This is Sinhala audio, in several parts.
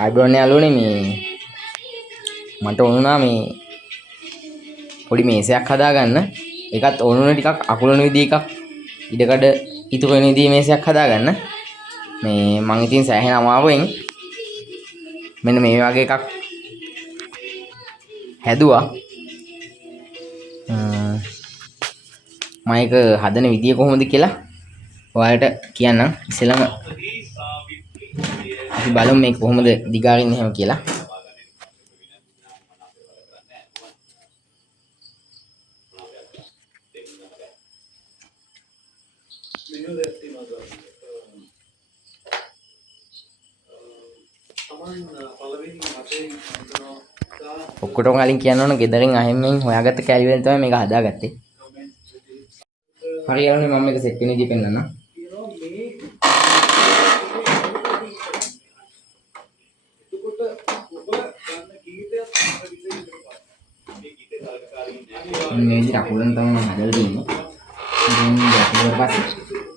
ආයිබෝන් යාළුවනේ මේ මට ඕනුණා මේ පොඩි මේසයක් හදාගන්න. ඒකත් ඕනුනේ ටිකක් අකුලන විදිහ එකක් ඉඩකඩ ඉතුරු වෙන විදිහ මේසයක් හදාගන්න. මේ මං ඉතින් සෑහෙන අමාරුවෙන් මෙන්න මේ වගේ එකක් හැදුවා. මම ඒක හදන විදිය කොහොමද කියලා ඔයාලට කියන්නම්. ඉස්සෙල්ලාම අපි බලමු මේක කොහොමද දිගාරින්නේ එහෙම කියලා. ඔක්කොටම කලින් කියන්න ඕන ගෙදරින් අහිම්මෙන් හොයාගත්ත කැලි වලින් තමයි මේක හදාගත්තේ. හරි යන්නේ මම මේක සෙට් වෙන විදිහ පෙන්නන්නම්. මේ විදිහට අකුලන් තමයි මම හදලා දෙන්නේ. ඉතින් ඊට පස්සේ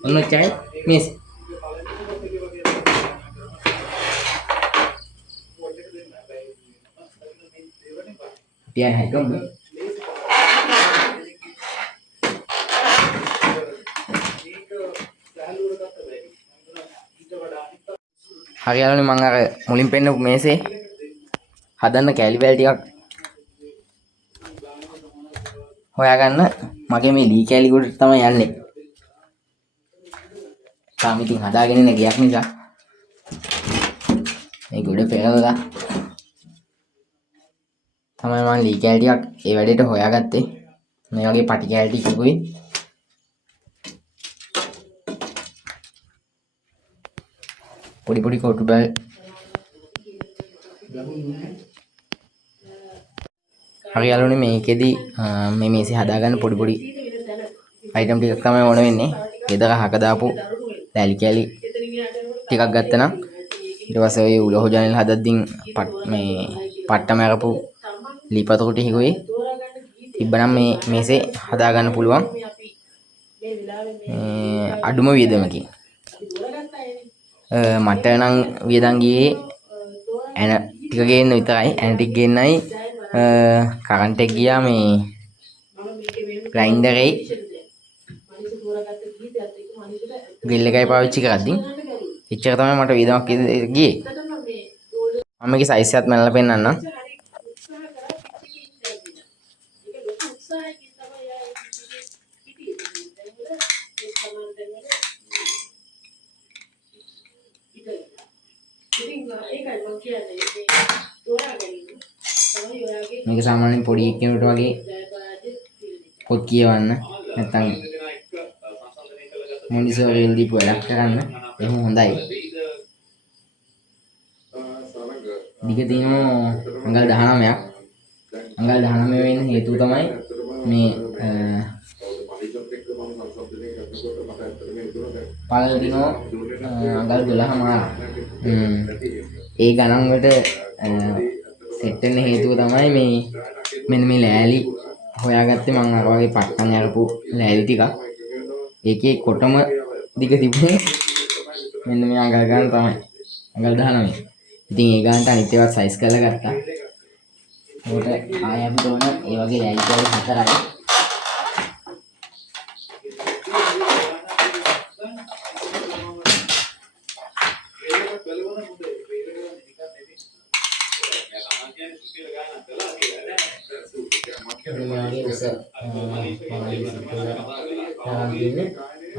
ඔන්න චයි මේස් පියන් හැකම් හරි යාළුවනේ මම අර මුලින් පෙන්නපු මේසේ හදන්න කැලි වැල් ටිකක් හොයාගන්න මගේ මේ ලී කැලි ගොඩට තමයි යන්නේ. තාම ඉතින් හදාගෙන ඉන්න ගියක් නිසා මේ ගොඩ පෙරලලා තමයි මම ලී කැලි ටිකක් ඒ වැඩේට හොයාගත්තේ. මේ වගේ පටි කැලි ටිකකුයි පොඩි පොඩි කොටු බැල් හරි යාළුවනේ මේකෙදි මේ මේසෙ හදාගන්න පොඩි පොඩි අයිටම් ටිකක් තමයි ඕන වෙන්නේ. ගෙදර හක දාපු ලෑලි කැලි ටිකක් ගත්තා නම් ඊට පස්සේ ඔය උලහො ජනෙල් හදද්දින් මේ පට්ටම අරපු ලීපතොල් ටිකකුයි තිබ්බනම් මේ මේසෙ හදාගන්න පුළුවන් අඩුම වියදමකින්. මට නම් වියදම් ගියේ ඇන ටික ගේන්න විතරයි. ඇන ටික ගේන්නයි කරන්ට් එක ගියා මේ ග්‍රයින්ඩරේ ග්‍රිල් එකයි පාවිච්චි කරද්දී. එච්චර තමයි මට වියදමක් ගියේ. මම මේකේ සයිස් එකත් මැනලා පෙන්නන්නම්. මේක සාමාන්‍යයෙන් පොඩි එක්කෙනෙකුට වගේ පොත් කියවන්න නැත්නම් මොන්ඩිසෝරි වල දීපු වැඩක් කරන්න එහෙම හොඳයි. දිග තියෙනවා අඟල් 19ක්. අඟල් 19 වෙන්න හේතුව තමයි මේ පළල දිනෝ අඟල් 12 මාර. ඒ ගණන් වලට සෙට් වෙන්න හේතුව තමයි මේ මෙන්න මේ ලෑලි හොයාගත්තේ. මම අර වගේ පට්ටම් අරපු ලෑලි ටිකක්. ඒකේ කොටම දිග තිබුණේ මෙන්න මේ අඟල් ගන්න තමයි. අඟල් 19. ඉතින් ඒ ගානට අනිත් ඒවා සයිස් කරලා ගත්තා. ඒකට ආයෙ අපි තෝරන ඒ වගේ ලෑලි කැලි 4යි.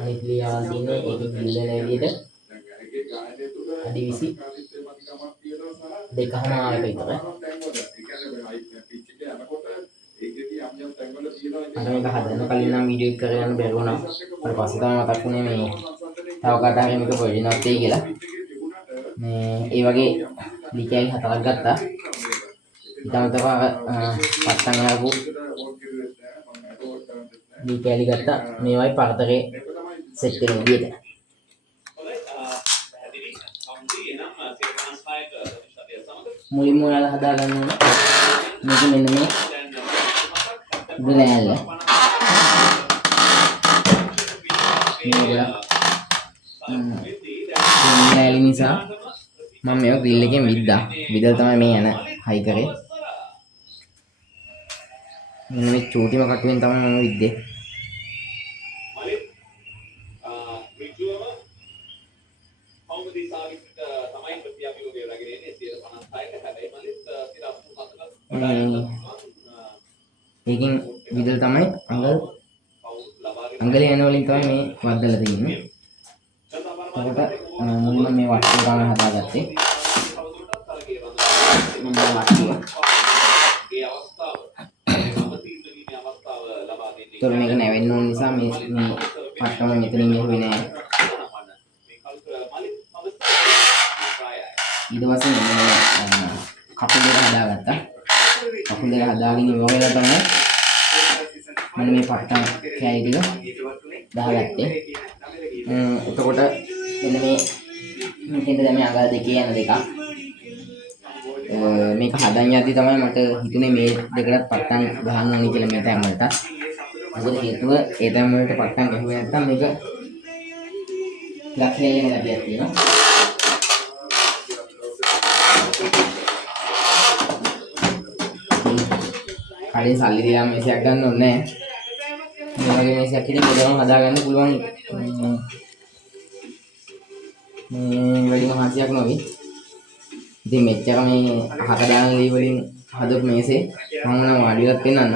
අනිත් ලියා දින්නේ ඒක ගිල්ලන විදිහට අඩි 20 දෙකමාරක විතර. අර මේක හදන්න කලින් නම් වීඩියෝ එක කරගෙන බැරි වුණා. ඊට පස්සේ තමයි මතක් වුණේ මේ තව කාට හරි මේක ප්‍රයෝජනවත් වෙයි කියලා. මේ ඒ වගේ ලිකැලි 4ක් ගත්තා. ඊටම පට්ටම් අරපු ලිකැලි ගත්තා. මේවයි පරතරේ සෙට් වෙන විදිහට. මුලින්ම ඔයාලා හදාගන්න ඕන මේක මෙන්න මේ ගලෑල්ල. මේක ලෑලි නිසා මම මේක ග්‍රිල් එකෙන් විද්දා. විදලා තමයි මේ යන හයි කරේ. මෙන්න මේ චූටිම කටුවෙන් තමයි මම විද්දේ. ඒකෙන් විදලා තමයි අඟලේ යන වලින් තමයි මේ වද්දලා තියෙන්නේ. එතකොට මුලින්ම මේ වට්ටුව තමයි හදාගත්තේ. මෙන්න වට්ටුව. ඒතර මේක නැවෙන්න ඕන නිසා මේ පට්ටම මෙතනින් ගිහුවේ නෑ. ඊට පස්සේ මෙන්න කකුල් දෙක හදාගත්තා. කකුල් දෙක හදාගෙන ඉවරලා තමයි මෙන්න මේ පට්ටම් කෑලි ටික දාගත්තේ. එතකොට මෙන්න මේකෙන්ද දැන් මේ අඟල් දෙකේ යන දෙකක්. මේක හදන් යද්දි තමයි මට හිතුනේ මේ දෙකකට පට්ටම් ගහන්න ඕනේ කියලා මේ තැන් වලට. මොකද හේතුව ඒ තැන් වලට පට්ටම් ගහුවේ නැත්නම් මේක ලක්ෂණය වෙන ගතියක් තියෙනවා. කලින් සල්ලි දීලා මේසයක් ගන්න ඕනේ නැහැ. මේ වගේ මේසයක් ඉතින් මොකදම හදාගන්න පුළුවන්. මේ වැඩිම හාසියක් නොවේ. ඉතින් මෙච්චර මේ අහක දාන ලී වලින් හදපු මේසේ මම නම් වාඩිවත් වෙන්නන්න.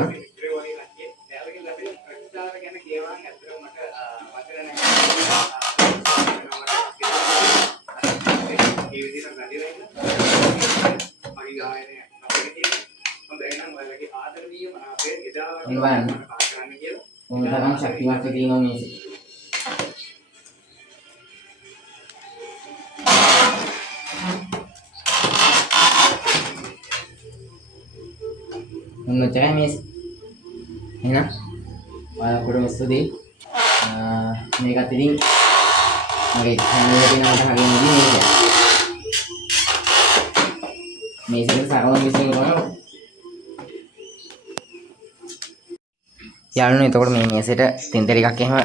බලන්න. මොනතරම් ශක්තිමත් තියෙනව මේසේ. මොනතරම් මේසේ. එහෙනම් ඔයාලා කොට මෙස්සදී මේකත් ඉතින් මගේ channel එකේ නමට හරියන්නේ මේක. මේසෙට සරවන විශ්ින් කරනවා. යාළුවනේ එතකොට මේ මේසෙට තින්තර එකක් එහෙම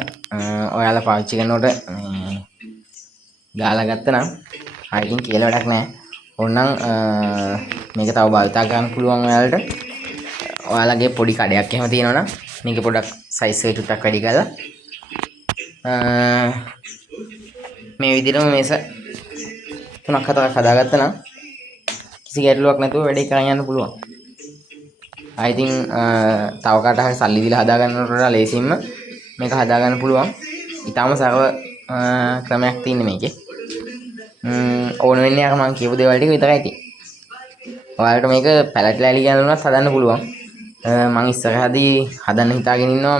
ඔයාලා පාවිච්චි කරනකොට මේ ගාලා ගත්තා නම් හයිකින් කියලා වැඩක් නැහැ. ඕනනම් මේක තව භාවිතා කරන්න පුළුවන් ඔයාලට. ඔයාලගේ පොඩි කඩයක් එහෙම තියෙනවා නම් මේක පොඩක් සයිස් එක ටිකක් වැඩි කරලා මේ විදිහටම මේස 3-4ක් හදාගත්තා නම් කිසි ගැටලුවක් නැතුව වැඩේ කරන් යන්න පුළුවන්. I think තව කාට හරි සල්ලි දීලා හදා ගන්නවට වඩා ලේසියෙන්ම මේක හදා ගන්න පුළුවන්. ඊටාම සරල ක්‍රමයක් තියෙන්නේ මේකේ. ඕන වෙන්නේ අර මම කියපු දේවල් ටික විතරයි තියෙන්නේ. ඔයාලට මේක පැලට් ලෑලි ගන්නවත් හදන්න පුළුවන්. මම ඉස්සරහදී හදන්න හිතාගෙන ඉන්නවා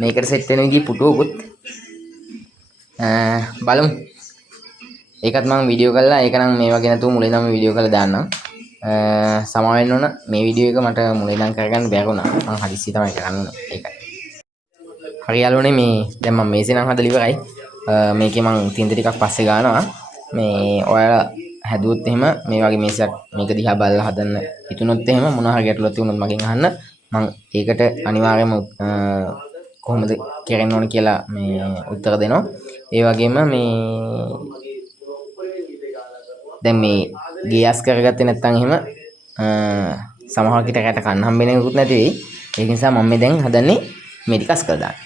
මේකට සෙට් වෙන විදිහේ පුටුවකුත්. බලමු. ඒකත් මම වීඩියෝ කරලා ඒක නම් මේ වගේ නැතුව මුලින් නම් වීඩියෝ කරලා දාන්නම්. සමා වෙන්න ඕන මේ වීඩියෝ එක මට මුලින් ඉඳන් කරගන්න බැරුණා. මම හදිස්සිය තමයි කරන්න ඒකයි. හරි යාළුවනේ මේ දැන් මම මේසේ නම් හදලා ඉවරයි. මේකේ මම තින්ත ටිකක් පස්සේ ගන්නවා. මේ ඔයාලා හැදුවොත් එහෙම මේ වගේ මේසයක් මේක දිහා බලලා හදන්න හිතුනොත් එහෙම මොනවා හරි ගැටලුවක් තිබුණොත් මගෙන් අහන්න. මම ඒකට අනිවාර්යයෙන්ම කොහොමද කරන්න ඕන කියලා මේ උත්තර දෙනවා. ඒ වගේම මේ දැන් මේ ගියස් කරගත්තේ නැත්නම් එහෙම සමහර කිට කන්න හම්බෙන්නේ කුත් නැති වෙයි. ඒක නිසා මම මේ දැන් හදන්නේ මේ ටික අස් කරලා දාන්න.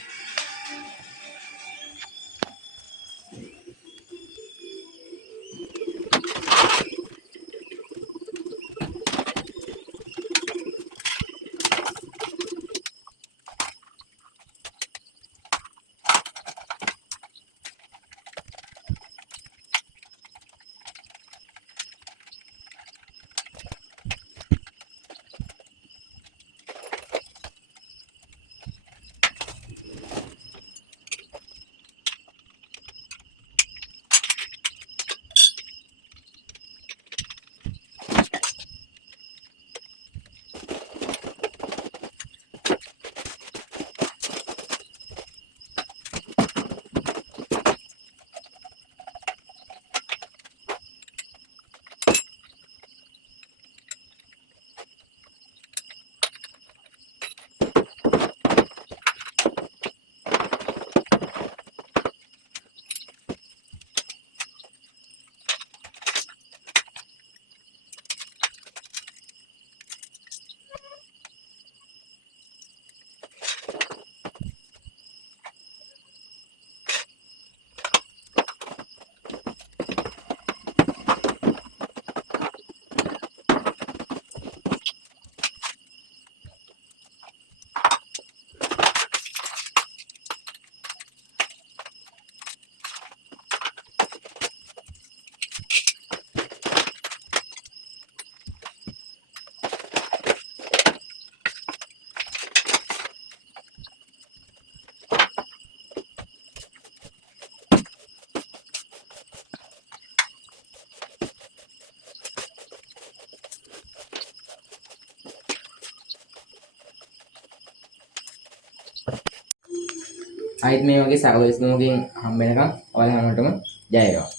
ආයිත් මේ වගේ සරල විසඳුමකින් හම්බ වෙනකම් ඔයාලා හැමෝටම ජය වේවා.